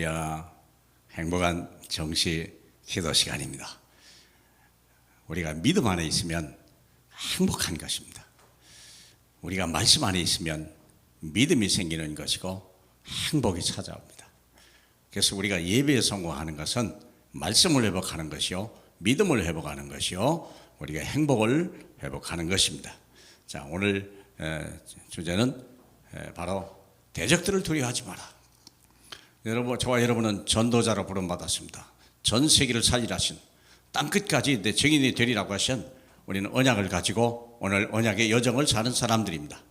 할렐루야. 행복한 정시 기도 시간입니다. 우리가 믿음 안에 있으면 행복한 것입니다. 우리가 말씀 안에 있으면 믿음이 생기는 것이고 행복이 찾아옵니다. 그래서 우리가 예배에 성공하는 것은 말씀을 회복하는 것이요, 믿음을 회복하는 것이요, 우리가 행복을 회복하는 것입니다. 자, 오늘 주제는 바로 대적들을 두려워하지 마라. 여러분, 저와 여러분은 전도자로 부름받았습니다. 전 세계를 살리라신, 땅끝까지 내 증인이 되리라고 하신 우리는 언약을 가지고 오늘 언약의 여정을 사는 사람들입니다.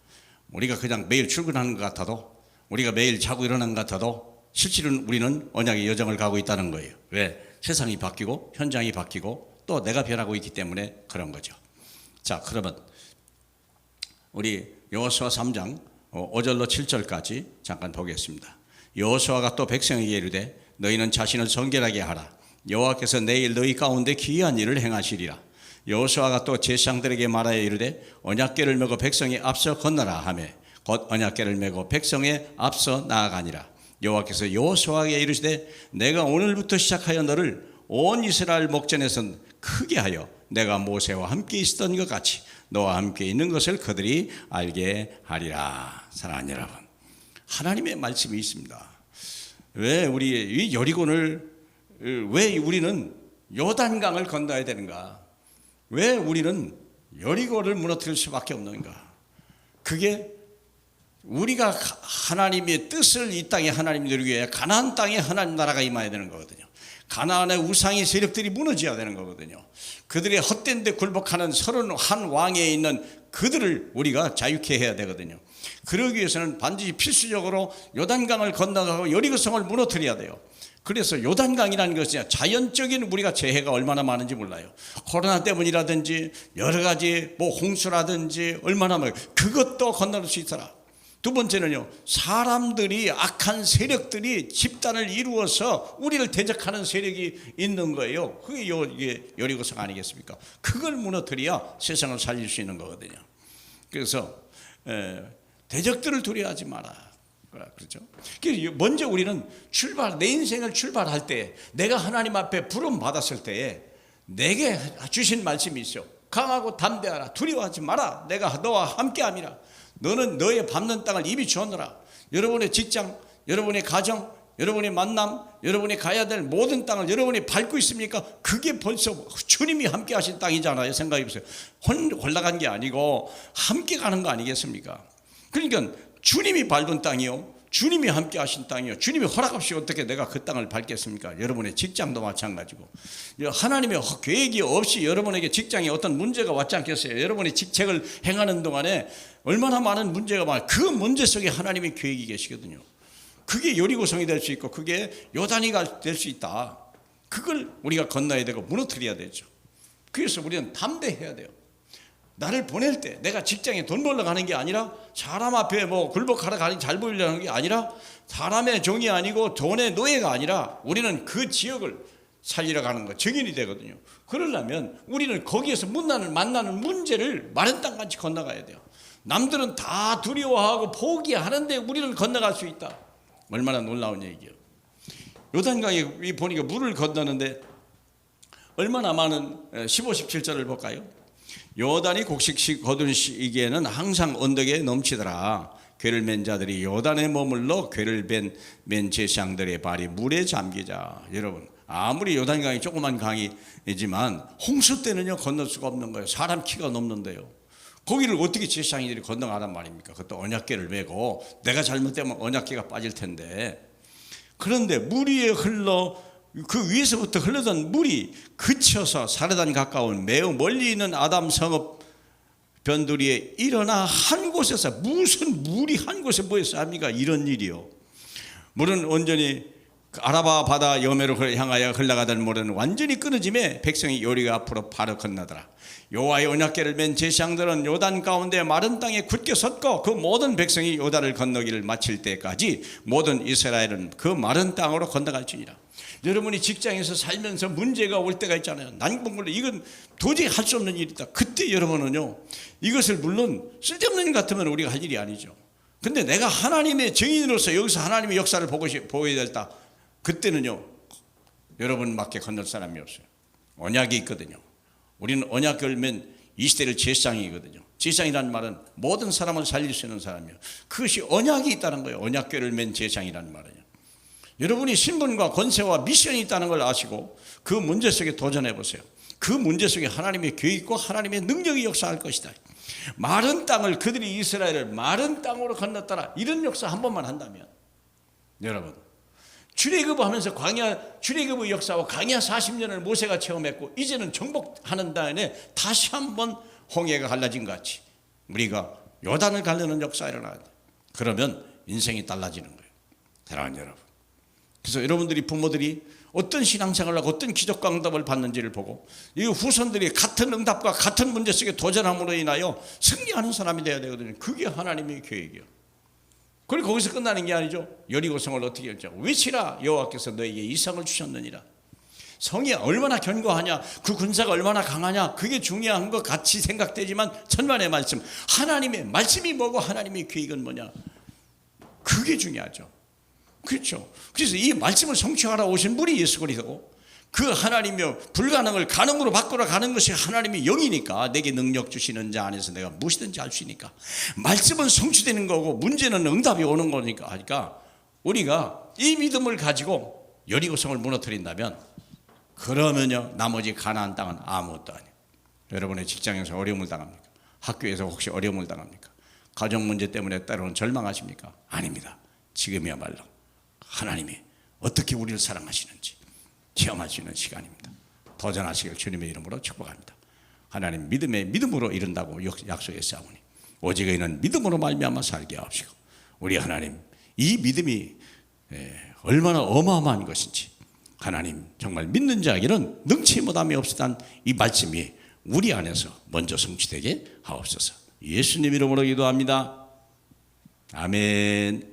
우리가 그냥 매일 출근하는 것 같아도, 우리가 매일 자고 일어나는 것 같아도 실질은 우리는 언약의 여정을 가고 있다는 거예요. 왜? 세상이 바뀌고 현장이 바뀌고 또 내가 변하고 있기 때문에 그런 거죠. 자, 그러면 우리 여호수아 3장 5절로 7절까지 잠깐 보겠습니다. 여호수아가 또 백성에게 이르되 너희는 자신을 정결하게 하라. 여호와께서 내일 너희 가운데 기이한 일을 행하시리라. 여호수아가 또 제사장들에게 말하여 이르되 언약궤를 메고 백성이 앞서 건너라 하매 곧 언약궤를 메고 백성에 앞서 나아가니라. 여호와께서 여호수아에게 이르시되 내가 오늘부터 시작하여 너를 온 이스라엘 목전에서 크게 하여 내가 모세와 함께 있었던 것 같이 너와 함께 있는 것을 그들이 알게 하리라. 사랑하는 여러분, 하나님의 말씀이 있습니다. 왜 우리 이 여리고를, 왜 우리는 요단강을 건너야 되는가? 왜 우리는 여리고를 무너뜨릴 수밖에 없는가? 그게 우리가 하나님의 뜻을 이 땅에 하나님이 이루기 위해 가나안 땅에 하나님 나라가 임해야 되는 거거든요. 가나안의 우상의 세력들이 무너져야 되는 거거든요. 그들의 헛된 데 굴복하는 31왕에 있는 그들을 우리가 자유케 해야 되거든요. 그러기 위해서는 반드시 필수적으로 요단강을 건너가고 여리고성을 무너뜨려야 돼요. 그래서 요단강이라는 것이 자연적인 우리가 재해가 얼마나 많은지 몰라요. 코로나 때문이라든지 여러 가지 홍수라든지 얼마나 많아요. 그것도 건널 수 있어라. 두 번째는요, 사람들이, 악한 세력들이 집단을 이루어서 우리를 대적하는 세력이 있는 거예요. 그게 이게 여리고성 아니겠습니까? 그걸 무너뜨려야 세상을 살릴 수 있는 거거든요. 그래서 대적들을 두려워하지 마라. 그렇죠? 먼저 우리는 내 인생을 출발할 때, 내가 하나님 앞에 부름 받았을 때에 내게 주신 말씀이 있어. 강하고 담대하라. 두려워하지 마라. 내가 너와 함께함이라. 너는 너의 밟는 땅을 이미 주었노라. 여러분의 직장, 여러분의 가정, 여러분의 만남, 여러분이 가야 될 모든 땅을 여러분이 밟고 있습니까? 그게 벌써 주님이 함께 하신 땅이잖아요. 생각해 보세요. 올라간 게 아니고 함께 가는 거 아니겠습니까? 그러니까 주님이 밟은 땅이요, 주님이 함께 하신 땅이요, 주님이 허락 없이 어떻게 내가 그 땅을 밟겠습니까? 여러분의 직장도 마찬가지고, 하나님의 계획이 없이 여러분에게 직장에 어떤 문제가 왔지 않겠어요? 여러분이 직책을 행하는 동안에 얼마나 많은 문제가 많아요. 그 문제 속에 하나님의 계획이 계시거든요. 그게 여리고성이 될 수 있고 그게 요단이가 될 수 있다. 그걸 우리가 건너야 되고 무너뜨려야 되죠. 그래서 우리는 담대해야 돼요. 나를 보낼 때 내가 직장에 돈 벌러 가는 게 아니라, 사람 앞에 굴복하러 가는, 잘 보이려는 게 아니라, 사람의 종이 아니고 돈의 노예가 아니라 우리는 그 지역을 살리러 가는 거, 증인이 되거든요. 그러려면 우리는 거기에서 만나는 문제를 마른 땅같이 건너가야 돼요. 남들은 다 두려워하고 포기하는데 우리는 건너갈 수 있다. 얼마나 놀라운 얘기예요. 요단강에 보니까 물을 건너는데 얼마나 많은, 15, 17절을 볼까요? 요단이 곡식 거둔 시기에는 항상 언덕에 넘치더라. 궤를 맨 자들이 요단에 머물러 궤를 맨 제사장들의 발이 물에 잠기자. 여러분, 아무리 요단강이 조그만 강이지만 홍수 때는요 건널 수가 없는 거예요. 사람 키가 넘는데요. 거기를 어떻게 제사장들이 건너가란 말입니까? 그것도 언약궤를 메고, 내가 잘못되면 언약궤가 빠질 텐데. 그런데 물 위에 그 위에서부터 흘러던 물이 그쳐서 사르단 가까운 매우 멀리 있는 아담 성읍 변두리에 일어나 한 곳에서, 무슨 물이 한 곳에 모여서 합니까? 이런 일이요. 물은 온전히 아라바 바다 여매로 향하여 흘러가던 물은 완전히 끊어짐에 백성이 여리고 앞으로 바로 건너더라. 여호와의 언약궤를 맨 제사장들은 요단 가운데 마른 땅에 굳게 섰고 그 모든 백성이 요단을 건너기를 마칠 때까지 모든 이스라엘은 그 마른 땅으로 건너갈지니라. 여러분이 직장에서 살면서 문제가 올 때가 있잖아요. 난공불, 이건 도저히 할 수 없는 일이다. 그때 여러분은요, 이것을 물론 쓸데없는 일 같으면 우리가 할 일이 아니죠. 근데 내가 하나님의 증인으로서 여기서 하나님의 역사를 보여야 된다. 그때는요 여러분밖에 건널 사람이 없어요. 언약이 있거든요. 우리는 언약 열면 이 시대를 제사장이거든요. 제사장이라는 말은 모든 사람을 살릴 수 있는 사람이에요. 그것이 언약이 있다는 거예요. 언약궤를 맨 제사장이라는 말은요. 여러분이 신분과 권세와 미션이 있다는 걸 아시고 그 문제 속에 도전해 보세요. 그 문제 속에 하나님의 계획과 하나님의 능력이 역사할 것이다. 마른 땅을, 그들이 이스라엘을 마른 땅으로 건넜더라, 이런 역사 한 번만 한다면 여러분, 출애굽하면서 광야, 출애굽의 역사와 광야 40년을 모세가 체험했고 이제는 정복하는 다음에 다시 한번 홍해가 갈라진 것 같이 우리가 요단을 가르는 역사가 일어나야 돼. 그러면 인생이 달라지는 거예요, 사랑하는 여러분. 그래서 여러분들이, 부모들이 어떤 신앙생활을 하고 어떤 기적과 응답을 받는지를 보고 이 후손들이 같은 응답과 같은 문제 속에 도전함으로 인하여 승리하는 사람이 되어야 되거든요. 그게 하나님의 계획이요. 그리고 거기서 끝나는 게 아니죠. 여리고성을 어떻게 할지 외치라, 여호와께서 너에게 이 성을 주셨느니라. 성이 얼마나 견고하냐, 그 군사가 얼마나 강하냐, 그게 중요한 것 같이 생각되지만 천만의 말씀, 하나님의 말씀이 뭐고 하나님의 계획은 뭐냐, 그게 중요하죠. 그렇죠. 그래서 이 말씀을 성취하러 오신 분이 예수 그리스도고, 그 하나님의 불가능을 가능으로 바꾸러 가는 것이 하나님의 영이니까, 내게 능력 주시는 자 안에서 내가 무엇이든지 할 수 있으니까 말씀은 성취되는 거고 문제는 응답이 오는 거니까 하니까, 우리가 이 믿음을 가지고 여리고성을 무너뜨린다면 그러면요 나머지 가나안 땅은 아무것도 아니에요. 여러분의 직장에서 어려움을 당합니까? 학교에서 혹시 어려움을 당합니까? 가정 문제 때문에 때로는 절망하십니까? 아닙니다. 지금이야말로 하나님이 어떻게 우리를 사랑하시는지 체험할 수 있는 시간입니다. 도전하시길 주님의 이름으로 축복합니다. 하나님 믿음으로 이룬다고 약속했사오니 오직 이는 믿음으로 말미암아 살게 하옵시고, 우리 하나님 이 믿음이 얼마나 어마어마한 것인지, 하나님 정말 믿는 자에게는 능치 못함이 없었던 이 말씀이 우리 안에서 먼저 성취되게 하옵소서. 예수님 이름으로 기도합니다. 아멘.